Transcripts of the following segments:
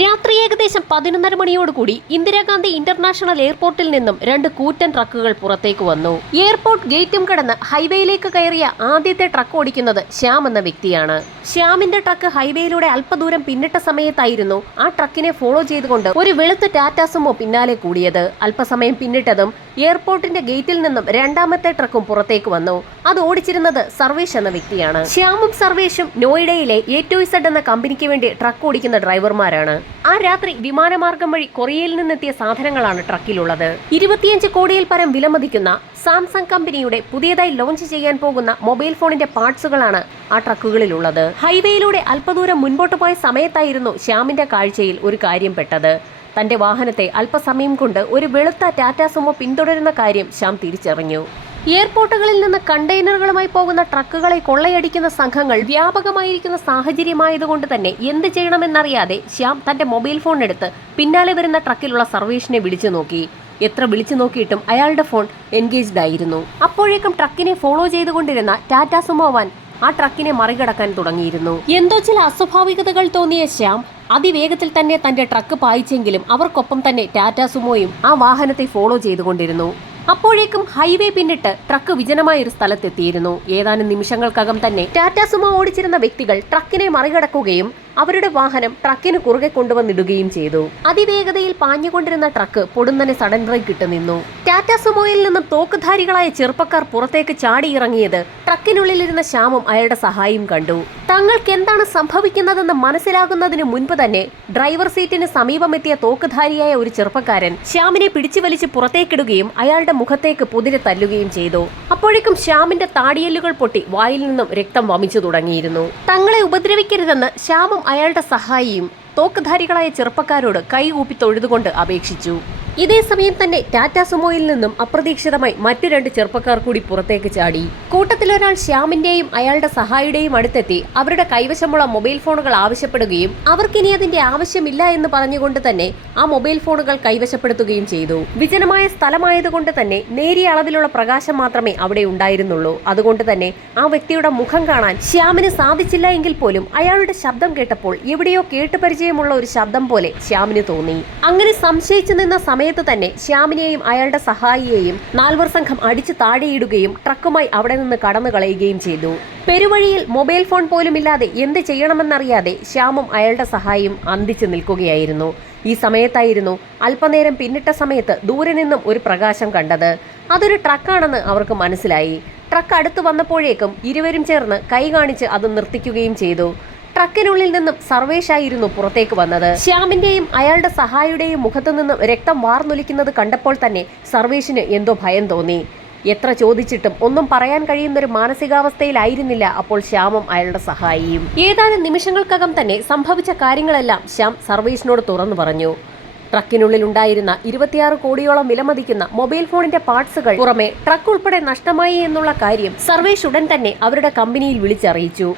രാത്രി ഏകദേശം പതിനൊന്നര മണിയോടുകൂടി ഇന്ദിരാഗാന്ധി ഇന്റർനാഷണൽ എയർപോർട്ടിൽ നിന്നും രണ്ട് കൂറ്റൻ ട്രക്കുകൾ പുറത്തേക്ക് വന്നു. എയർപോർട്ട് ഗേറ്റും കടന്ന് ഹൈവേയിലേക്ക് കയറിയ ആദ്യത്തെ ട്രക്ക് ഓടിക്കുന്നത് ശ്യാം എന്ന വ്യക്തിയാണ്. ശ്യാമിന്റെ ട്രക്ക് ഹൈവേയിലൂടെ അല്പദൂരം പിന്നിട്ട സമയത്തായിരുന്നു ആ ട്രക്കിനെ ഫോളോ ചെയ്തുകൊണ്ട് ഒരു വെളുത്ത ടാറ്റാസുമോ പിന്നാലെ കൂടിയത്. അല്പസമയം പിന്നിട്ടതും എയർപോർട്ടിന്റെ ഗേറ്റിൽ നിന്നും രണ്ടാമത്തെ ട്രക്കും പുറത്തേക്ക് വന്നു. അത് ഓടിച്ചിരുന്നത് സർവേഷ് എന്ന വ്യക്തിയാണ്. ശ്യാമും സർവേഷും നോയിഡയിലെ ഇസഡ് എന്ന കമ്പനിക്ക് വേണ്ടി ട്രക്ക് ഓടിക്കുന്ന ഡ്രൈവർമാരാണ്. ആ രാത്രി വിമാനമാർഗം വഴി കൊറിയയിൽ നിന്നെത്തിയ സാധനങ്ങളാണ് ട്രക്കിലുള്ളത്. ഇരുപത്തിയഞ്ച് കോടിയിൽ പരം വിലമതിക്കുന്ന സാംസങ് കമ്പനിയുടെ പുതിയതായി ലോഞ്ച് ചെയ്യാൻ പോകുന്ന മൊബൈൽ ഫോണിന്റെ പാർട്സുകളാണ് ആ ട്രക്കുകളിലുള്ളത്. ഹൈവേയിലൂടെ അല്പദൂരം മുൻപോട്ട് പോയ സമയത്തായിരുന്നു ശ്യാമിന്റെ കാഴ്ചയിൽ ഒരു കാര്യം പെട്ടത്. തന്റെ വാഹനത്തെ അല്പസമയം കൊണ്ട് ഒരു വെളുത്ത ടാറ്റാ സുമോ പിന്തുടരുന്ന കാര്യം ശ്യാം തിരിച്ചറിഞ്ഞു. എയർപോർട്ടുകളിൽ നിന്ന് കണ്ടെയ്നറുകളുമായി പോകുന്ന ട്രക്കുകളെ കൊള്ളയടിക്കുന്ന സംഘങ്ങൾ വ്യാപകമായിരിക്കുന്ന സാഹചര്യമായതുകൊണ്ട് തന്നെ എന്ത് ചെയ്യണമെന്നറിയാതെ ശ്യാം തന്റെ മൊബൈൽ ഫോൺ എടുത്ത് പിന്നാലെ വരുന്ന ട്രക്കിലുള്ള സർവീസിനെ വിളിച്ചു നോക്കി. എത്ര വിളിച്ചു നോക്കിയിട്ടും അയാളുടെ ഫോൺ എൻഗേജ്ഡ് ആയിരുന്നു. അപ്പോഴേക്കും ട്രക്കിനെ ഫോളോ ചെയ്തുകൊണ്ടിരുന്ന ടാറ്റ സുമോ വാൻ ആ ട്രക്കിനെ മറികടക്കാൻ തുടങ്ങിയിരുന്നു. എന്തോ ചില അസ്വാഭാവികതകൾ തോന്നിയ ശ്യാം അതിവേഗത്തിൽ തന്നെ തന്റെ ട്രക്ക് പായിച്ചെങ്കിലും അവർക്കൊപ്പം തന്നെ ടാറ്റാ സുമോയും ആ വാഹനത്തെ ഫോളോ ചെയ്തുകൊണ്ടിരുന്നു. അപ്പോഴേക്കും ഹൈവേ പിന്നിട്ട് ട്രക്ക് വിജനമായ ഒരു സ്ഥലത്തെത്തിയിരുന്നു. ഏതാനും നിമിഷങ്ങൾക്കകം തന്നെ ടാറ്റാ സുമോ ഓടിച്ചിരുന്ന വ്യക്തികൾ ട്രക്കിനെ മറികടക്കുകയും അവരുടെ വാഹനം ട്രക്കിന് കുറുകെ കൊണ്ടുവന്നിടുകയും ചെയ്തു. അതിവേഗതയിൽ പാഞ്ഞുകൊണ്ടിരുന്ന ട്രക്ക് പൊടുന്നനെ സഡൻ ബ്രേക്ക് ഇട്ട് നിന്നു. ടാറ്റ സുമോയിൽ നിന്നും തോക്കുധാരികളായ ചെറുപ്പക്കാർ പുറത്തേക്ക് ചാടിയിറങ്ങിയത് ട്രക്കിനുള്ളിലിരുന്ന ശ്യാമും അയാളുടെ സഹായിയും കണ്ടു. തങ്ങൾക്ക് എന്താണ് സംഭവിക്കുന്നതെന്ന് മനസ്സിലാകുന്നതിന് മുൻപ് തന്നെ ഡ്രൈവർ സീറ്റിന് സമീപമെത്തിയ തോക്കുധാരിയായ ഒരു ചെറുപ്പക്കാരൻ ശ്യാമിനെ പിടിച്ചു വലിച്ച് പുറത്തേക്കിടുകയും അയാളുടെ മുഖത്തേക്ക് പുതിരെ തല്ലുകയും ചെയ്തു. അപ്പോഴേക്കും ശ്യാമിന്റെ താടിയല്ലുകൾ പൊട്ടി വായിൽ നിന്നും രക്തം വമിച്ചു തുടങ്ങിയിരുന്നു. തങ്ങളെ ഉപദ്രവിക്കരുതെന്ന് ശ്യാമും അയാളുടെ സഹായിയും തോക്കുധാരികളായ ചെറുപ്പക്കാരോട് കൈകൂപ്പി തൊഴുതുകൊണ്ട് അപേക്ഷിച്ചു ഇതേ സമയം തന്നെ ടാറ്റ സുമോയിൽ നിന്നും അപ്രതീക്ഷിതമായി മറ്റു രണ്ട് ചെറുപ്പക്കാർ കൂടി പുറത്തേക്ക് ചാടി. കൂട്ടത്തിലൊരാൾ ശ്യാമിന്റെയും അയാളുടെ സഹായിയുടെയും അടുത്തെത്തി. അവരുടെ കൈവശമുള്ള മൊബൈൽ ഫോണുകൾ ആവശ്യപ്പെടുകയും അവർക്കിനി അതിന്റെ ആവശ്യമില്ല എന്ന് പറഞ്ഞുകൊണ്ട് തന്നെ ആ മൊബൈൽ ഫോണുകൾ കൈവശപ്പെടുത്തുകയും ചെയ്തു. വിജനമായ സ്ഥലമായതുകൊണ്ട് തന്നെ നേരിയ അളവിലുള്ള പ്രകാശം മാത്രമേ അവിടെ ഉണ്ടായിരുന്നുള്ളൂ. അതുകൊണ്ട് തന്നെ ആ വ്യക്തിയുടെ മുഖം കാണാൻ ശ്യാമിന് സാധിച്ചില്ല എങ്കിൽ പോലും അയാളുടെ ശബ്ദം കേട്ടപ്പോൾ എവിടെയോ കേട്ടുപരിചയമുള്ള ഒരു ശബ്ദം പോലെ ശ്യാമിന് തോന്നി. അങ്ങനെ സംശയിച്ചു നിന്ന സമയത്ത് തന്നെ ശ്യാമിനെയും അയാളുടെ സഹായിയെയും നാൽവർ സംഘം അടിച്ചു താഴെയിടുകയും ട്രക്കുമായി അവിടെ നിന്ന് കടന്നു കളയുകയും ചെയ്തു. പെരുവഴിയിൽ മൊബൈൽ ഫോൺ പോലുമില്ലാതെ എന്ത് ചെയ്യണമെന്നറിയാതെ ശ്യാമും അയാളുടെ സഹായിയും അന്തിച്ചു നിൽക്കുകയായിരുന്നു. ഈ സമയത്തായിരുന്നു അല്പനേരം പിന്നിട്ട സമയത്ത് ദൂരെ നിന്നും ഒരു പ്രകാശം കണ്ടത്. അതൊരു ട്രക്കാണെന്ന് അവർക്ക് മനസ്സിലായി. ട്രക്ക് അടുത്തു വന്നപ്പോഴേക്കും ഇരുവരും ചേർന്ന് കൈ കാണിച്ച് അത് നിർത്തിക്കുകയും ചെയ്തു. ട്രക്കിനുള്ളിൽ നിന്നും സർവേഷായിരുന്നു പുറത്തേക്ക് വന്നത്. ശ്യാമിന്റെയും അയാളുടെ സഹായിയുടെയും മുഖത്തു നിന്നും രക്തം വാർന്നൊലിക്കുന്നത് കണ്ടപ്പോൾ തന്നെ സർവേഷിന് എന്തോ ഭയം തോന്നി. എത്ര ചോദിച്ചിട്ടും ഒന്നും പറയാൻ കഴിയുന്നൊരു മാനസികാവസ്ഥയിലായിരുന്നില്ല അപ്പോൾ ശ്യാമും അയാളുടെ സഹായിയും. ഏതാനും നിമിഷങ്ങൾക്കകം തന്നെ സംഭവിച്ച കാര്യങ്ങളെല്ലാം ശ്യാം സർവേഷിനോട് തുറന്നു പറഞ്ഞു. ട്രക്കിനുള്ളിൽ ഉണ്ടായിരുന്ന ഇരുപത്തിയാറ് കോടിയോളം വിലമതിക്കുന്ന മൊബൈൽ ഫോണിന്റെ പാർട്സുകൾ പുറമെ ട്രക്ക് ഉൾപ്പെടെ നഷ്ടമായി എന്നുള്ള കാര്യം സർവേഷ് ഉടൻ തന്നെ അവരുടെ കമ്പനിയിൽ വിളിച്ചറിയിച്ചു.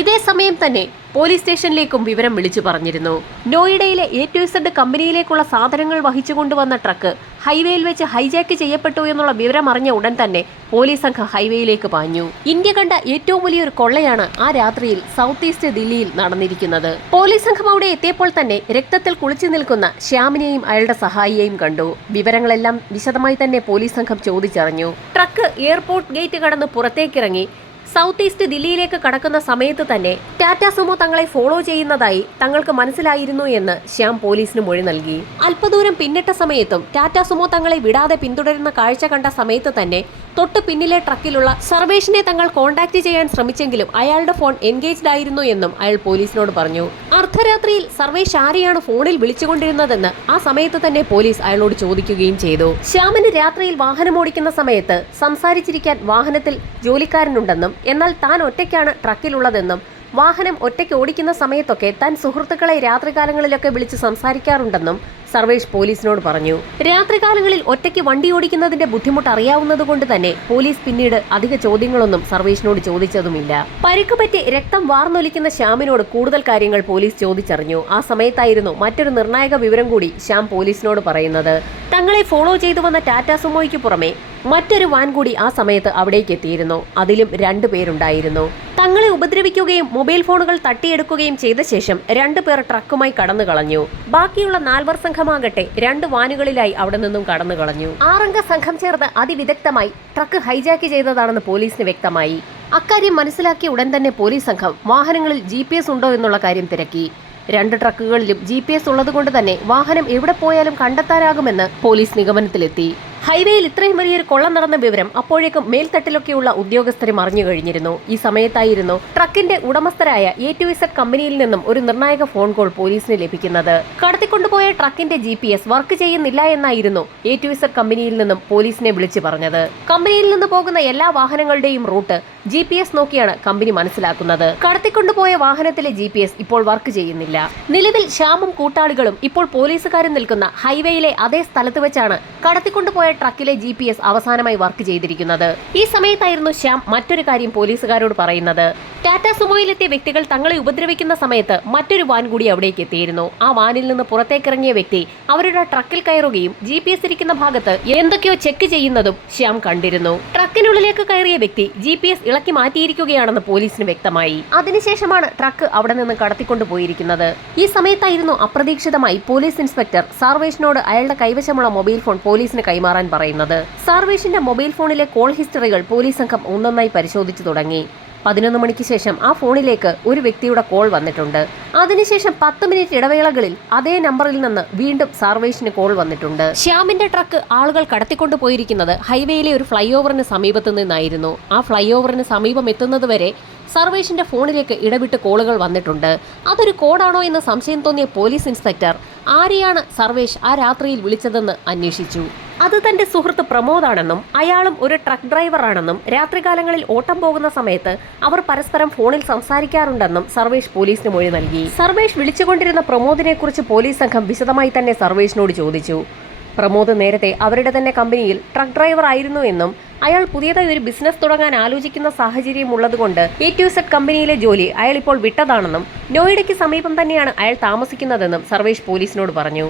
ഇതേ സമയം തന്നെ പോലീസ് സ്റ്റേഷനിലേക്കും വിവരം വിളിച്ചു പറഞ്ഞിരുന്നു. നോയിഡയിലെ എ ടു സെഡ് കമ്പനിയിലേക്കുള്ള സാധനങ്ങൾ വഹിച്ചുകൊണ്ടുവന്ന ട്രക്ക് ഹൈവേയിൽ വെച്ച് ഹൈജാക്ക് ചെയ്യപ്പെട്ടു എന്നുള്ള വിവരം അറിഞ്ഞ ഉടൻ തന്നെ പോലീസ് സംഘം ഹൈവേയിലേക്ക് പാഞ്ഞു. ഇന്ത്യ കണ്ട ഏറ്റവും വലിയൊരു കൊള്ളയാണ് ആ രാത്രിയിൽ സൗത്ത് ഈസ്റ്റ് ദില്ലിയിൽ നടന്നിരിക്കുന്നത്. പോലീസ് സംഘം അവിടെ എത്തിയപ്പോൾ തന്നെ രക്തത്തിൽ കുളിച്ചു നിൽക്കുന്ന ശ്യാമിനെയും അയാളുടെ സഹായിയെയും കണ്ടു. വിവരങ്ങളെല്ലാം വിശദമായി തന്നെ പോലീസ് സംഘം ചോദിച്ചറിഞ്ഞു. ട്രക്ക് എയർപോർട്ട് ഗേറ്റ് കടന്ന് പുറത്തേക്കിറങ്ങി. സൗത്ത് ഈസ്റ്റ് ദില്ലിയിലേക്ക് കടക്കുന്ന സമയത്ത് തന്നെ ടാറ്റ സുമോ തങ്ങളെ ഫോളോ ചെയ്യുന്നതായി തങ്ങൾക്ക് മനസ്സിലായിരുന്നു എന്ന് ശ്യാം പോലീസിന് മൊഴി നൽകി. അല്പദൂരം പിന്നിട്ട സമയത്തും ടാറ്റ സുമോ തങ്ങളെ വിടാതെ പിന്തുടരുന്ന കാഴ്ച കണ്ട സമയത്ത് തന്നെ തൊട്ട് പിന്നിലെ ട്രക്കിലുള്ള സർവേഷിനെ തങ്ങൾ കോൺടാക്ട് ചെയ്യാൻ ശ്രമിച്ചെങ്കിലും അയാളുടെ ഫോൺ എൻഗേജ്ഡ് ആയിരുന്നു എന്നും അയാൾ പോലീസിനോട് പറഞ്ഞു. അർദ്ധരാത്രിയിൽ സർവേഷ് ആരെയാണ് ഫോണിൽ വിളിച്ചുകൊണ്ടിരുന്നതെന്ന് ആ സമയത്ത് തന്നെ പോലീസ് അയാളോട് ചോദിക്കുകയും ചെയ്തു. ശ്യാമിന് രാത്രിയിൽ വാഹനം ഓടിക്കുന്ന സമയത്ത് സംസാരിച്ചിരിക്കാൻ വാഹനത്തിൽ ജോലിക്കാരനുണ്ടെന്നും എന്നാൽ താൻ ഒറ്റയ്ക്കാണ് ട്രക്കിലുള്ളതെന്നും വാഹനം ഒറ്റയ്ക്ക് ഓടിക്കുന്ന സമയത്തൊക്കെ താൻ സുഹൃത്തുക്കളെ രാത്രികാലങ്ങളിലൊക്കെ വിളിച്ച് സംസാരിക്കാറുണ്ടെന്നും സർവേഷ് പോലീസിനോട് പറഞ്ഞു. രാത്രികാലങ്ങളിൽ ഒറ്റയ്ക്ക് വണ്ടി ഓടിക്കുന്നതിന്റെ ബുദ്ധിമുട്ട് അറിയാവുന്നതുകൊണ്ട് തന്നെ പോലീസ് പിന്നീട് അധിക ചോദ്യങ്ങളൊന്നും സർവേഷിനോട് ചോദിച്ചതുമില്ല. പരിക്ക് പറ്റി രക്തം വാർന്നൊലിക്കുന്ന ശ്യാമിനോട് കൂടുതൽ കാര്യങ്ങൾ പോലീസ് ചോദിച്ചറിഞ്ഞു. ആ സമയത്തായിരുന്നു മറ്റൊരു നിർണായക വിവരം കൂടി ശ്യാം പോലീസിനോട് പറയുന്നത്. തങ്ങളെ ഫോളോ ചെയ്തു വന്ന ടാറ്റ സുമോയ്ക്ക് പുറമെ മറ്റൊരു വാൻ കൂടി ആ സമയത്ത് അവിടേക്ക് എത്തിയിരുന്നു. അതിലും രണ്ടു പേരുണ്ടായിരുന്നു. തങ്ങളെ ഉപദ്രവിക്കുകയും മൊബൈൽ ഫോണുകൾ തട്ടിയെടുക്കുകയും ചെയ്ത ശേഷം രണ്ടുപേർ ട്രക്കുമായി കടന്നു കളഞ്ഞു ബാക്കിയുള്ള നാൽവർ സംഘമാകട്ടെ രണ്ട് വാനുകളിലായി അവിടെ നിന്നും കടന്നു കളഞ്ഞു. ആറംഗ സംഘം ചേർന്ന് അതിവിദഗ്ധമായി ട്രക്ക് ഹൈജാക്ക് ചെയ്തതാണെന്ന് പോലീസിന് വ്യക്തമായി. അക്കാര്യം മനസ്സിലാക്കിയ ഉടൻ തന്നെ പോലീസ് സംഘം വാഹനങ്ങളിൽ ജി പി എസ് ഉണ്ടോ എന്നുള്ള കാര്യം തിരക്കി. രണ്ട് ട്രക്കുകളിലും ജി പി എസ് ഉള്ളതുകൊണ്ട് തന്നെ വാഹനം എവിടെ പോയാലും കണ്ടെത്താനാകുമെന്ന് പോലീസ് നിഗമനത്തിലെത്തി. ഹൈവേയിൽ ഇത്രയും വലിയൊരു കൊള്ള നടന്ന വിവരം അപ്പോഴേക്കും മേൽത്തട്ടിലൊക്കെയുള്ള ഉദ്യോഗസ്ഥരും അറിഞ്ഞു കഴിഞ്ഞിരുന്നു. ഈ സമയത്തായിരുന്നു ട്രക്കിന്റെ ഉടമസ്ഥരായ എ ടു ഇസഡ് കമ്പനിയിൽ നിന്നും ഒരു നിർണായക ഫോൺ കോൾ പോലീസിന് ലഭിക്കുന്നത്. കടത്തിക്കൊണ്ടുപോയ ട്രക്കിന്റെ ജി വർക്ക് ചെയ്യുന്നില്ല എന്നായിരുന്നു എ ടു ഇസഡ് കമ്പനിയിൽ നിന്നും പോലീസിനെ വിളിച്ചു പറഞ്ഞത്. കമ്പനിയിൽ നിന്ന് പോകുന്ന എല്ലാ വാഹനങ്ങളുടെയും റൂട്ട് ജി പി എസ് നോക്കിയാണ് കമ്പനി മനസ്സിലാക്കുന്നത്. കടത്തിക്കൊണ്ടുപോയ വാഹനത്തിലെ ജി പി എസ് ഇപ്പോൾ വർക്ക് ചെയ്യുന്നില്ല. നിലവിൽ ശ്യാമും കൂട്ടാളികളും ഇപ്പോൾ പോലീസുകാരും നിൽക്കുന്ന ഹൈവേയിലെ അതേ സ്ഥലത്ത് വെച്ചാണ് കടത്തിക്കൊണ്ടുപോയ ട്രക്കിലെ ജി പി എസ് അവസാനമായി വർക്ക് ചെയ്തിരിക്കുന്നത്. ഈ സമയത്തായിരുന്നു ശ്യാം മറ്റൊരു കാര്യം പോലീസുകാരോട് പറയുന്നത്. ടാറ്റ സുമോയിലെത്തിയ വ്യക്തികൾ തങ്ങളെ ഉപദ്രവിക്കുന്ന സമയത്ത് മറ്റൊരു വാൻ കൂടി അവിടേക്ക് എത്തിയിരുന്നു. ആ വാനിൽ നിന്ന് പുറത്തേക്കിറങ്ങിയ വ്യക്തി അവരുടെ ട്രക്കിൽ കയറുകയും ജി പി എസ് ഇരിക്കുന്ന ഭാഗത്ത് എന്തൊക്കെയോ ചെക്ക് ചെയ്യുന്നതും ശ്യാം കണ്ടിരുന്നു. ട്രക്കിനുള്ളിലേക്ക് കയറിയ വ്യക്തി ജി പി എസ് ഇളക്കി മാറ്റിയിരിക്കുകയാണെന്ന് പോലീസിന് വ്യക്തമായി. അതിനുശേഷമാണ് ട്രക്ക് അവിടെ നിന്ന് കടത്തിക്കൊണ്ടു പോയിരിക്കുന്നത്. ഈ സമയത്തായിരുന്നു അപ്രതീക്ഷിതമായി പോലീസ് ഇൻസ്പെക്ടർ സർവേഷിനോട് അയാളുടെ കൈവശമുള്ള മൊബൈൽ ഫോൺ പോലീസിന് കൈമാറാൻ പറയുന്നത്. സർവേഷിന്റെ മൊബൈൽ ഫോണിലെ കോൾ ഹിസ്റ്ററികൾ പോലീസ് സംഘം ഒന്നൊന്നായി പരിശോധിച്ചു തുടങ്ങി. പതിനൊന്ന് മണിക്ക് ശേഷം ആ ഫോണിലേക്ക് ഒരു വ്യക്തിയുടെ കോൾ വന്നിട്ടുണ്ട്. അതിനുശേഷം പത്ത് മിനിറ്റ് ഇടവേളകളിൽ അതേ നമ്പറിൽ നിന്ന് വീണ്ടും സർവേഷിന് കോൾ വന്നിട്ടുണ്ട്. ശ്യാമിന്റെ ട്രക്ക് ആളുകൾ കടത്തിക്കൊണ്ടു പോയിരിക്കുന്നത് ഹൈവേയിലെ ഒരു ഫ്ലൈ ഓവറിന് സമീപത്തു നിന്നായിരുന്നു. ആ ഫ്ലൈ ഓവറിന് സമീപം എത്തുന്നതുവരെ സർവേഷിന്റെ ഫോണിലേക്ക് ഇടവിട്ട് കോളുകൾ വന്നിട്ടുണ്ട്. അതൊരു കോഡാണോ എന്ന് സംശയം തോന്നിയ പോലീസ് ഇൻസ്പെക്ടർ ആരെയാണ് സർവേഷ് ആ രാത്രിയിൽ വിളിച്ചതെന്ന് അന്വേഷിച്ചു. അത് തന്റെ സുഹൃത്ത് പ്രമോദാണെന്നും അയാളും ഒരു ട്രക്ക് ഡ്രൈവറാണെന്നും രാത്രികാലങ്ങളിൽ ഓട്ടം പോകുന്ന സമയത്ത് അവർ പരസ്പരം ഫോണിൽ സംസാരിക്കാറുണ്ടെന്നും സർവേഷ് പോലീസിന് മൊഴി നൽകി. സർവേഷ് വിളിച്ചുകൊണ്ടിരുന്ന പ്രമോദിനെ കുറിച്ച് പോലീസ് സംഘം വിശദമായി തന്നെ സർവേഷിനോട് ചോദിച്ചു. പ്രമോദ് നേരത്തെ അവരുടെ തന്നെ കമ്പനിയിൽ ട്രക്ക് ഡ്രൈവർ ആയിരുന്നു എന്നും അയാൾ പുതിയതായി ഒരു ബിസിനസ് തുടങ്ങാൻ ആലോചിക്കുന്ന സാഹചര്യം ഉള്ളതുകൊണ്ട് എ ടു സെഡ് കമ്പനിയിലെ ജോലി അയാൾ ഇപ്പോൾ വിട്ടതാണെന്നും നോയിഡയ്ക്ക് സമീപം തന്നെയാണ് അയാൾ താമസിക്കുന്നതെന്നും സർവേഷ് പോലീസിനോട് പറഞ്ഞു.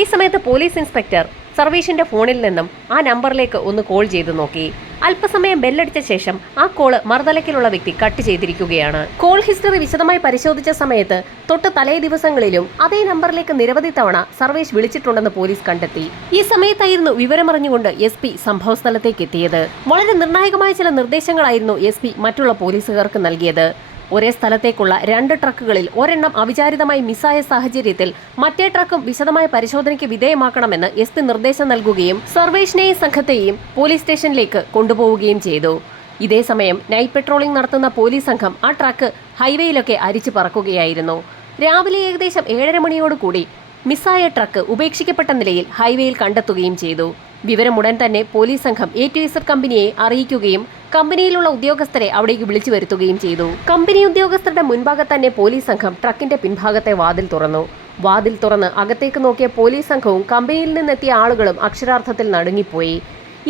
ഈ സമയത്ത് പോലീസ് ഇൻസ്പെക്ടർ സർവേഷിന്റെ ഫോണിൽ നിന്നും ആ നമ്പറിലേക്ക് ഒന്ന് കോൾ ചെയ്തു നോക്കി. അല്പസമയം ബെല്ലടിച്ച ശേഷം ആ കോൾ മറുതലക്കിലുള്ള വ്യക്തി കട്ട് ചെയ്തിരിക്കുകയാണ്. കോൾ ഹിസ്റ്ററി വിശദമായി പരിശോധിച്ച സമയത്ത് തൊട്ട് തലേ ദിവസങ്ങളിലും അതേ നമ്പറിലേക്ക് നിരവധി തവണ സർവേഷ് വിളിച്ചിട്ടുണ്ടെന്ന് പോലീസ് കണ്ടെത്തി. ഈ സമയത്തായിരുന്നു വിവരമറിഞ്ഞുകൊണ്ട് എസ് പി സംഭവസ്ഥലത്തേക്ക് എത്തിയത്. വളരെ നിർണായകമായ ചില നിർദ്ദേശങ്ങളായിരുന്നു എസ് മറ്റുള്ള പോലീസുകാർക്ക് നൽകിയത്. ഒരേ സ്ഥലത്തേക്കുള്ള രണ്ട് ട്രക്കുകളിൽ ഒരെണ്ണം അവിചാരിതമായി മിസ്സായ സാഹചര്യത്തിൽ മറ്റേ ട്രക്കും വിശദമായ പരിശോധനയ്ക്ക് വിധേയമാക്കണമെന്ന് എസ് പി നിർദ്ദേശം നൽകുകയും സർവേഷിനെയും സംഘത്തെയും പോലീസ് സ്റ്റേഷനിലേക്ക് കൊണ്ടുപോവുകയും ചെയ്തു. ഇതേസമയം നൈറ്റ് പെട്രോളിംഗ് നടത്തുന്ന പോലീസ് സംഘം ആ ട്രക്ക് ഹൈവേയിലൊക്കെ അരിച്ചു പറക്കുകയായിരുന്നു. രാവിലെ ഏകദേശം ഏഴര മണിയോടുകൂടി മിസ്സായ ട്രക്ക് ഉപേക്ഷിക്കപ്പെട്ട നിലയിൽ ഹൈവേയിൽ കണ്ടെത്തുകയും ചെയ്തു. വിവരമുടൻ തന്നെ പോലീസ് സംഘം എ ടു കമ്പനിയെ അറിയിക്കുകയും കമ്പനിയിലുള്ള ഉദ്യോഗസ്ഥരെ അവിടേക്ക് വിളിച്ചു വരുത്തുകയും ചെയ്തു. കമ്പനി ഉദ്യോഗസ്ഥരുടെ മുൻഭാഗത്ത് തന്നെ പോലീസ് സംഘം ട്രക്കിന്റെ പിൻഭാഗത്തെ വാതിൽ തുറന്നു. വാതിൽ തുറന്ന് അകത്തേക്ക് നോക്കിയ പോലീസ് സംഘവും കമ്പനിയിൽ നിന്നെത്തിയ ആളുകളും അക്ഷരാർത്ഥത്തിൽ നടുങ്ങിപ്പോയി.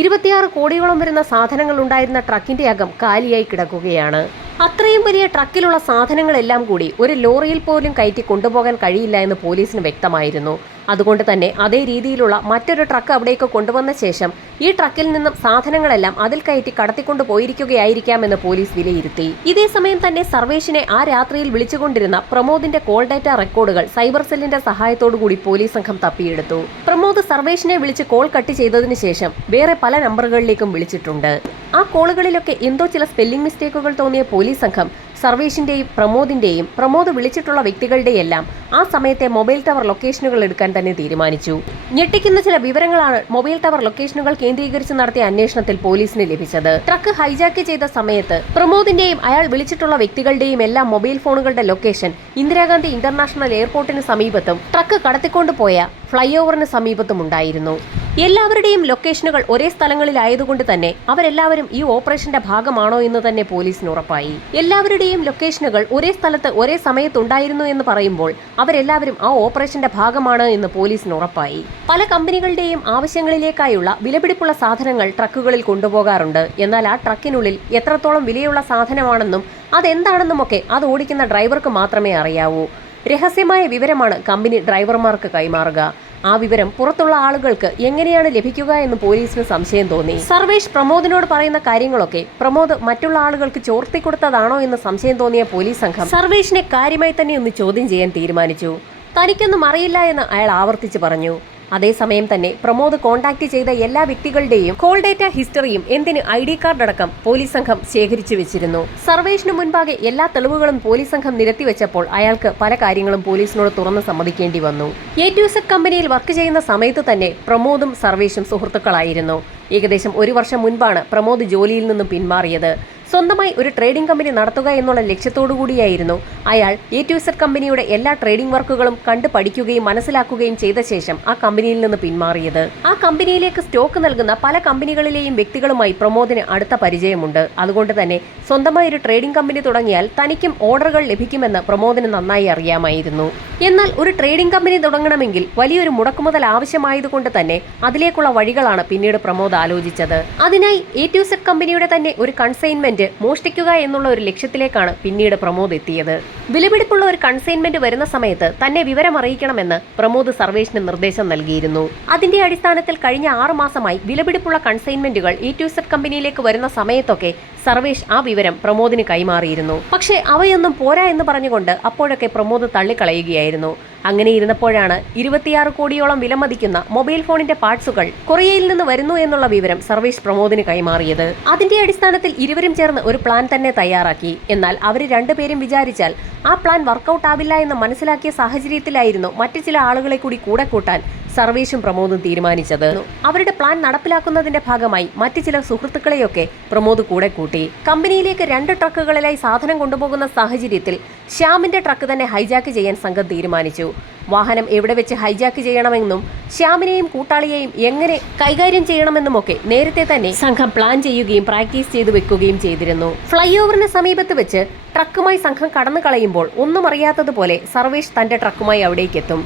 ഇരുപത്തിയാറ് കോടിയോളം വരുന്ന സാധനങ്ങൾ ഉണ്ടായിരുന്ന ട്രക്കിന്റെ അകം കാലിയായി കിടക്കുകയാണ്. അത്രയും വലിയ ട്രക്കിലുള്ള സാധനങ്ങളെല്ലാം കൂടി ഒരു ലോറിയിൽ പോലും കയറ്റി കൊണ്ടുപോകാൻ കഴിയില്ല എന്ന് പോലീസിന് വ്യക്തമായിരുന്നു. അതുകൊണ്ട് തന്നെ അതേ രീതിയിലുള്ള മറ്റൊരു ട്രക്ക് അവിടേക്ക് കൊണ്ടുവന്ന ശേഷം ഈ ട്രക്കിൽ നിന്നും സാധനങ്ങളെല്ലാം അതിൽ കയറ്റി കടത്തിക്കൊണ്ടു പോയിരിക്കുകയായിരിക്കാമെന്ന് പോലീസ് വിലയിരുത്തി. ഇതേ സമയം തന്നെ സർവേഷിനെ ആ രാത്രിയിൽ വിളിച്ചുകൊണ്ടിരുന്ന പ്രമോദിന്റെ കോൾ ഡാറ്റ റെക്കോർഡുകൾ സൈബർ സെല്ലിന്റെ സഹായത്തോടു കൂടി പോലീസ് സംഘം തപ്പിയെടുത്തു. പ്രമോദ് സർവേഷിനെ വിളിച്ച് കോൾ കട്ട് ചെയ്തതിനു ശേഷം വേറെ പല നമ്പറുകളിലേക്കും വിളിച്ചിട്ടുണ്ട്. ആ കോളുകളിലൊക്കെ എന്തോ ചില സ്പെല്ലിംഗ് മിസ്റ്റേക്കുകൾ തോന്നിയ പോലീസ് സംഘം സർവേഷിന്റെയും പ്രമോദിന്റെയും പ്രമോദ് വിളിച്ചിട്ടുള്ള വ്യക്തികളുടെയെല്ലാം ആ സമയത്തെ മൊബൈൽ ടവർ ലൊക്കേഷനുകൾ എടുക്കാൻ തന്നെ തീരുമാനിച്ചു. ഞെട്ടിക്കുന്ന ചില വിവരങ്ങളാണ് മൊബൈൽ ടവർ ലൊക്കേഷനുകൾ കേന്ദ്രീകരിച്ച് നടത്തിയ അന്വേഷണത്തിൽ പോലീസിന് ലഭിച്ചത്. ട്രക്ക് ഹൈജാക്ക് ചെയ്ത സമയത്ത് പ്രമോദിന്റെയും അയാൾ വിളിച്ചിട്ടുള്ള വ്യക്തികളുടെയും എല്ലാ മൊബൈൽ ഫോണുകളുടെ ലൊക്കേഷൻ ഇന്ദിരാഗാന്ധി ഇന്റർനാഷണൽ എയർപോർട്ടിന് സമീപത്തും ട്രക്ക് കടത്തിക്കൊണ്ടുപോയ ഫ്ലൈ ഓവറിന് സമീപത്തും ഉണ്ടായിരുന്നു എല്ലാവരുടെയും ലൊക്കേഷനുകൾ ഒരേ സ്ഥലങ്ങളിലായതുകൊണ്ട് തന്നെ അവരെല്ലാവരും ഈ ഓപ്പറേഷന്റെ ഭാഗമാണോ എന്ന് തന്നെ പോലീസിന് ഉറപ്പായി. എല്ലാവരുടെയും ലൊക്കേഷനുകൾ ഒരേ സ്ഥലത്ത് ഒരേ സമയത്തുണ്ടായിരുന്നു എന്ന് പറയുമ്പോൾ അവരെല്ലാവരും ആ ഓപ്പറേഷന്റെ ഭാഗമാണ് എന്ന് പോലീസിന് ഉറപ്പായി. പല കമ്പനികളുടെയും ആവശ്യങ്ങളിലേക്കായുള്ള വിലപിടിപ്പുള്ള സാധനങ്ങൾ ട്രക്കുകളിൽ കൊണ്ടുപോകാറുണ്ട്. എന്നാൽ ആ ട്രക്കിനുള്ളിൽ എത്രത്തോളം വിലയുള്ള സാധനമാണെന്നും അതെന്താണെന്നുമൊക്കെ അത് ഓടിക്കുന്ന ഡ്രൈവർക്ക് മാത്രമേ അറിയാവൂ. രഹസ്യമായ വിവരമാണ് കമ്പനി ഡ്രൈവർമാർക്ക് കൈമാറുക. ആ വിവരം പുറത്തുള്ള ആളുകൾക്ക് എങ്ങനെയാണ് ലഭിക്കുക എന്ന് പോലീസിന് സംശയം തോന്നി. സർവേഷ് പ്രമോദിനോട് പറയുന്ന കാര്യങ്ങളൊക്കെ പ്രമോദ് മറ്റുള്ള ആളുകൾക്ക് ചോർത്തി കൊടുത്തതാണോ എന്ന് സംശയം തോന്നിയ പോലീസ് സംഘം സർവേഷിനെ കാര്യമായി തന്നെ ഒന്ന് ചോദ്യം ചെയ്യാൻ തീരുമാനിച്ചു. തനിക്കൊന്നും അറിയില്ല എന്ന് അയാൾ ആവർത്തിച്ച് പറഞ്ഞു. അതേസമയം തന്നെ പ്രമോദ് കോൺടാക്ട് ചെയ്ത എല്ലാ വ്യക്തികളുടെയും കോൾ ഡേറ്റ ഹിസ്റ്ററിയും എന്തിന് ഐ ഡി കാർഡ് അടക്കം പോലീസ് സംഘം ശേഖരിച്ചു വെച്ചിരുന്നു. സർവേഷിനു മുൻപാകെ എല്ലാ തെളിവുകളും പോലീസ് സംഘം നിരത്തിവെച്ചപ്പോൾ അയാൾക്ക് പല കാര്യങ്ങളും പോലീസിനോട് തുറന്ന് സമ്മതിക്കേണ്ടി വന്നു. എ ടു സെറ്റ് കമ്പനിയിൽ വർക്ക് ചെയ്യുന്ന സമയത്ത് തന്നെ പ്രമോദും സർവേഷും സുഹൃത്തുക്കളായിരുന്നു. ഏകദേശം ഒരു വർഷം മുൻപാണ് പ്രമോദ് ജോലിയിൽ നിന്നും പിന്മാറിയത്. സ്വന്തമായി ഒരു ട്രേഡിംഗ് കമ്പനി നടത്തുക എന്നുള്ള ലക്ഷ്യത്തോടു കൂടിയായിരുന്നു അയാൾ എ ടു സെറ്റ് കമ്പനിയുടെ എല്ലാ ട്രേഡിംഗ് വർക്കുകളും കണ്ടു പഠിക്കുകയും മനസ്സിലാക്കുകയും ചെയ്ത ശേഷം ആ കമ്പനിയിൽ നിന്ന് പിന്മാറിയത്. ആ കമ്പനിയിലേക്ക് സ്റ്റോക്ക് നൽകുന്ന പല കമ്പനികളിലെയും വ്യക്തികളുമായി പ്രമോദിന് അടുത്ത പരിചയമുണ്ട്. അതുകൊണ്ട് തന്നെ സ്വന്തമായി ഒരു ട്രേഡിംഗ് കമ്പനി തുടങ്ങിയാൽ തനിക്കും ഓർഡറുകൾ ലഭിക്കുമെന്ന് പ്രമോദിന് നന്നായി അറിയാമായിരുന്നു. എന്നാൽ ഒരു ട്രേഡിംഗ് കമ്പനി തുടങ്ങണമെങ്കിൽ വലിയൊരു മുടക്കുമുതൽ ആവശ്യമായതുകൊണ്ട് തന്നെ അതിലേക്കുള്ള വഴികളാണ് പിന്നീട് പ്രമോദ് ആലോചിച്ചത്. അതിനായി എ ടു സെഡ് കമ്പനിയുടെ തന്നെ ഒരു കൺസൈൻമെന്റ് മോഷ്ടിക്കുക എന്നുള്ള ഒരു ലക്ഷ്യത്തിലേക്കാണ് പിന്നീട് പ്രമോദ് എത്തിയത്. വിലപിടിപ്പുള്ള ഒരു കൺസൈൻമെന്റ് വരുന്ന സമയത്ത് തന്നെ വിവരം അറിയിക്കണമെന്ന് പ്രമോദ് സർവേഷിന് നിർദ്ദേശം നൽകിയിരുന്നു. അതിന്റെ അടിസ്ഥാനത്തിൽ കഴിഞ്ഞ ആറു മാസമായി വിലപിടിപ്പുള്ള കൺസൈൻമെന്റുകൾ ഇ ടു സെഡ് കമ്പനിയിലേക്ക് വരുന്ന സമയത്തൊക്കെ സർവേഷ് ആ വിവരം പ്രമോദിന് കൈമാറിയിരുന്നു. പക്ഷേ അവയൊന്നും പോരാ എന്ന് പറഞ്ഞുകൊണ്ട് അപ്പോഴൊക്കെ പ്രമോദ് തള്ളിക്കളയുകയായിരുന്നു. ഉണ്ടായിരുന്നു അങ്ങനെ ഇരുന്നപ്പോഴാണ് ഇരുപത്തിയാറ് കോടിയോളം വിലമതിക്കുന്ന മൊബൈൽ ഫോണിന്റെ പാർട്സുകൾ കൊറിയയിൽ നിന്ന് വരുന്നു എന്നുള്ള വിവരം സർവേഷ് പ്രമോദിന് കൈമാറിയത്. അതിന്റെ അടിസ്ഥാനത്തിൽ ഇരുവരും ചേർന്ന് ഒരു പ്ലാൻ തന്നെ തയ്യാറാക്കി. എന്നാൽ അവർ രണ്ടുപേരും വിചാരിച്ചാൽ ആ പ്ലാൻ വർക്കൗട്ട് ആവില്ല എന്ന് മനസ്സിലാക്കിയ സാഹചര്യത്തിലായിരുന്നു മറ്റു ചില ആളുകളെ കൂടി കൂടെ കൂട്ടാൻ സർവേഷും പ്രമോദും തീരുമാനിച്ചത്. അവരുടെ പ്ലാൻ നടപ്പിലാക്കുന്നതിന്റെ ഭാഗമായി മറ്റു ചില സുഹൃത്തുക്കളെയൊക്കെ പ്രമോദ് കൂടെ കൂട്ടി. കമ്പനിയിലേക്ക് രണ്ട് ട്രക്കുകളിലായി സാധനം കൊണ്ടുപോകുന്ന സാഹചര്യത്തിൽ ശ്യാമിന്റെ ട്രക്ക് തന്നെ ഹൈജാക്ക് ചെയ്യാൻ സംഘം തീരുമാനിച്ചു. വാഹനം എവിടെ വെച്ച് ഹൈജാക്ക് ചെയ്യണമെന്നും ശ്യാമിനെയും കൂട്ടാളിയെയും എങ്ങനെ കൈകാര്യം ചെയ്യണമെന്നും ഒക്കെ നേരത്തെ തന്നെ സംഘം പ്ലാൻ ചെയ്യുകയും പ്രാക്ടീസ് ചെയ്തു വെക്കുകയും ചെയ്തിരുന്നു. ഫ്ലൈ ഓവറിന് സമീപത്ത് വെച്ച് ട്രക്കുമായി സംഘം കടന്നു കളയുമ്പോൾ ഒന്നും അറിയാത്തതുപോലെ സർവേഷ് തന്റെ ട്രക്കുമായി അവിടേക്കെത്തും.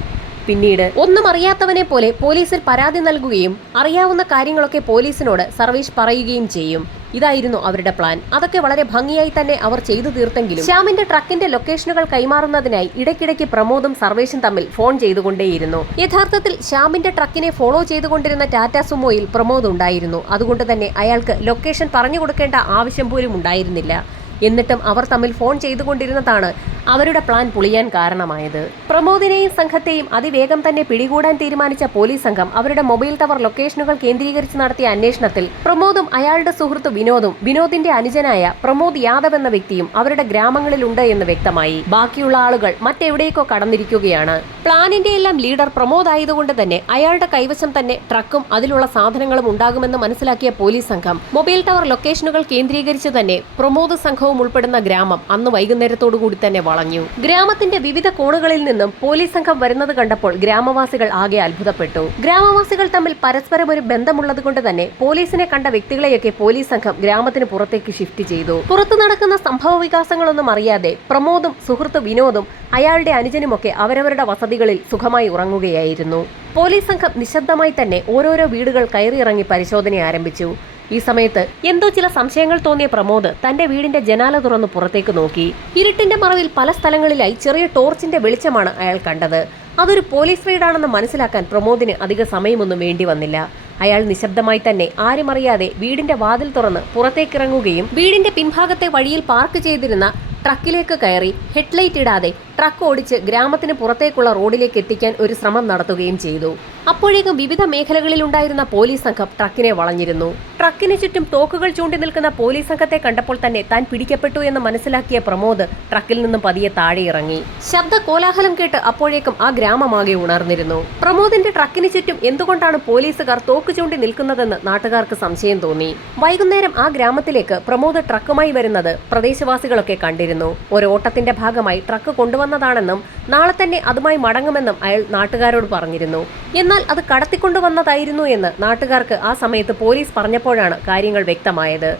പിന്നീട് ഒന്നും അറിയാത്തവനെ പോലെ പോലീസിൽ പരാതി നൽകുകയും അറിയാവുന്ന കാര്യങ്ങളൊക്കെ പോലീസിനോട് സർവീസ് പറയുകയും ചെയ്യും. ഇതായിരുന്നു അവരുടെ പ്ലാൻ. അതൊക്കെ വളരെ ഭംഗിയായി തന്നെ അവർ ചെയ്തു തീർത്തെങ്കിലും ശ്യാമിന്റെ ട്രക്കിന്റെ ലൊക്കേഷനുകൾ കൈമാറുന്നതിനായി ഇടയ്ക്കിടയ്ക്ക് പ്രമോദും സർവേഷും തമ്മിൽ ഫോൺ ചെയ്തുകൊണ്ടേയിരുന്നു. യഥാർത്ഥത്തിൽ ശ്യാമിന്റെ ട്രക്കിനെ ഫോളോ ചെയ്തുകൊണ്ടിരുന്ന ടാറ്റ സുമോയിൽ പ്രമോദ് ഉണ്ടായിരുന്നു. അതുകൊണ്ട് തന്നെ അയാൾക്ക് ലൊക്കേഷൻ പറഞ്ഞു കൊടുക്കേണ്ട ആവശ്യം പോലും ഉണ്ടായിരുന്നില്ല. എന്നിട്ടും അവർ തമ്മിൽ ഫോൺ ചെയ്തുകൊണ്ടിരുന്നതാണ് അവരുടെ പ്ലാൻ പൊളിയാൻ കാരണമായത്. പ്രമോദിനെയും സംഘത്തെയും അതിവേഗം തന്നെ പിടികൂടാൻ തീരുമാനിച്ച പോലീസ് സംഘം അവരുടെ മൊബൈൽ ടവർ ലൊക്കേഷനുകൾ കേന്ദ്രീകരിച്ച് നടത്തിയ അന്വേഷണത്തിൽ പ്രമോദും അയാളുടെ സുഹൃത്ത് വിനോദും വിനോദിന്റെ അനുജനായ പ്രമോദ് യാദവ് എന്ന വ്യക്തിയും അവരുടെ ഗ്രാമങ്ങളിലുണ്ട് എന്ന് വ്യക്തമായി. ബാക്കിയുള്ള ആളുകൾ മറ്റെവിടേക്കോ കടന്നിരിക്കുകയാണ്. പ്ലാനിന്റെ എല്ലാം ലീഡർ പ്രമോദ് ആയതുകൊണ്ട് തന്നെ അയാളുടെ കൈവശം തന്നെ ട്രക്കും അതിലുള്ള സാധനങ്ങളും ഉണ്ടാകുമെന്ന് മനസ്സിലാക്കിയ പോലീസ് സംഘം മൊബൈൽ ടവർ ലൊക്കേഷനുകൾ കേന്ദ്രീകരിച്ച് തന്നെ പ്രമോദ് സംഘവും ഉൾപ്പെടുന്ന ഗ്രാമം അന്ന് വൈകുന്നേരത്തോടു കൂടി തന്നെ വളഞ്ഞു. ഗ്രാമത്തിന്റെ വിവിധ കോണുകളിൽ നിന്നും പോലീസ് സംഘം വരുന്നത് കണ്ടപ്പോൾ ഗ്രാമവാസികൾ ആകെ അത്ഭുതപ്പെട്ടു. ഗ്രാമവാസികൾ തമ്മിൽ പരസ്പരം ഒരു ബന്ധമുള്ളത് കൊണ്ട് തന്നെ പോലീസിനെ കണ്ട വ്യക്തികളെയൊക്കെ പോലീസ് സംഘം ഗ്രാമത്തിന് പുറത്തേക്ക് ഷിഫ്റ്റ് ചെയ്തു. പുറത്തു നടക്കുന്ന സംഭവ വികാസങ്ങളൊന്നും അറിയാതെ പ്രമോദും സുഹൃത്ത് വിനോദും അയാളുടെ അനുജനുമൊക്കെ അവരവരുടെ വസതികളിൽ സുഖമായി ഉറങ്ങുകയായിരുന്നു. പോലീസ് സംഘം നിശബ്ദമായി തന്നെ ഓരോരോ വീടുകൾ കയറിയിറങ്ങി പരിശോധന ആരംഭിച്ചു. ഈ സമയത്ത് എന്തോ ചില സംശയങ്ങൾ തോന്നിയ പ്രമോദ് തന്റെ വീടിന്റെ ജനാല തുറന്ന് പുറത്തേക്ക് നോക്കി. ഇരുട്ടിന്റെ മറവിൽ പല സ്ഥലങ്ങളിലായി ചെറിയ ടോർച്ചിന്റെ വെളിച്ചമാണ് അയാൾ കണ്ടത്. അതൊരു പോലീസ് റെയ്ഡാണെന്ന് മനസ്സിലാക്കാൻ പ്രമോദിന് അധിക സമയമൊന്നും വേണ്ടി വന്നില്ല. അയാൾ നിശബ്ദമായി തന്നെ ആരും അറിയാതെ വീടിന്റെ വാതിൽ തുറന്ന് പുറത്തേക്കിറങ്ങുകയും വീടിന്റെ പിൻഭാഗത്തെ വഴിയിൽ പാർക്ക് ചെയ്തിരുന്ന ട്രക്കിലേക്ക് കയറി ഹെഡ്ലൈറ്റ് ഇടാതെ ട്രക്ക് ഓടിച്ച് ഗ്രാമത്തിന് പുറത്തേക്കുള്ള റോഡിലേക്ക് എത്തിക്കാൻ ഒരു ശ്രമം നടത്തുകയും ചെയ്തു. അപ്പോഴേക്കും വിവിധ മേഖലകളിൽ ഉണ്ടായിരുന്ന പോലീസ് സംഘം ട്രക്കിനെ വളഞ്ഞിരുന്നു. ട്രക്കിന് ചുറ്റും തോക്കുകൾ ചൂണ്ടി നിൽക്കുന്ന പോലീസ് സംഘത്തെ കണ്ടപ്പോൾ തന്നെ താൻ പിടിക്കപ്പെട്ടു എന്ന് മനസ്സിലാക്കിയ പ്രമോദ് ട്രക്കിൽ നിന്നും പതിയെ താഴെ ഇറങ്ങി ശബ്ദ കോലാഹലം കേട്ട് അപ്പോഴേക്കും ആ ഗ്രാമമാകെ ഉണർന്നിരുന്നു. പ്രമോദിന്റെ ട്രക്കിന് ചുറ്റും എന്തുകൊണ്ടാണ് പോലീസുകാർ തോക്ക് ചൂണ്ടി നിൽക്കുന്നതെന്ന് നാട്ടുകാർക്ക് സംശയം തോന്നി. വൈകുന്നേരം ആ ഗ്രാമത്തിലേക്ക് പ്രമോദ് ട്രക്കുമായി വരുന്നത് പ്രദേശവാസികളൊക്കെ കണ്ടിരുന്നു. ഒരു ഓട്ടത്തിന്റെ ഭാഗമായി ട്രക്ക് കൊണ്ടുവന്ന വന്നതാണെന്നും നാളെ തന്നെ അതുമായി മടങ്ങുമെന്നും അയാൾ നാട്ടുകാരോട് പറഞ്ഞിരുന്നു. എന്നാൽ അത് കടത്തിക്കൊണ്ടുവന്നതായിരുന്നു എന്ന് നാട്ടുകാർക്ക് ആ സമയത്ത് പോലീസ് പറഞ്ഞപ്പോഴാണ് കാര്യങ്ങൾ വ്യക്തമായത്.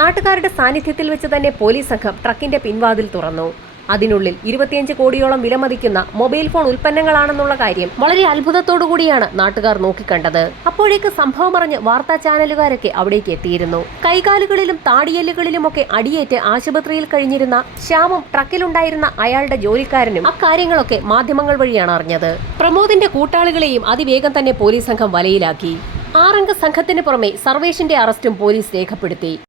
നാട്ടുകാരുടെ സാന്നിധ്യത്തിൽ വെച്ച് തന്നെ പോലീസ് സംഘം ട്രക്കിന്റെ പിൻവാതിൽ തുറന്നു. അതിനുള്ളിൽ ഇരുപത്തിയഞ്ച് കോടിയോളം വിലമതിക്കുന്ന മൊബൈൽ ഫോൺ ഉൽപ്പന്നങ്ങളാണെന്നുള്ള കാര്യം വളരെ അത്ഭുതത്തോടുകൂടിയാണ് നാട്ടുകാർ നോക്കിക്കണ്ടത്. അപ്പോഴേക്ക് സംഭവം അറിഞ്ഞ് വാർത്താ ചാനലുകാരൊക്കെ അവിടേക്ക് എത്തിയിരുന്നു. കൈകാലുകളിലും താടിയല്ലുകളിലുമൊക്കെ അടിയേറ്റ് ആശുപത്രിയിൽ കഴിഞ്ഞിരുന്ന ശ്യാമും ട്രക്കിലുണ്ടായിരുന്ന അയാളുടെ ജോലിക്കാരനും അക്കാര്യങ്ങളൊക്കെ മാധ്യമങ്ങൾ വഴിയാണ് അറിഞ്ഞത്. പ്രമോദിന്റെ കൂട്ടാളികളെയും അതിവേഗം തന്നെ പോലീസ് സംഘം വലയിലാക്കി. ആറംഗ സംഘത്തിന് പുറമെ സർവേഷിന്റെ അറസ്റ്റും പോലീസ് രേഖപ്പെടുത്തി.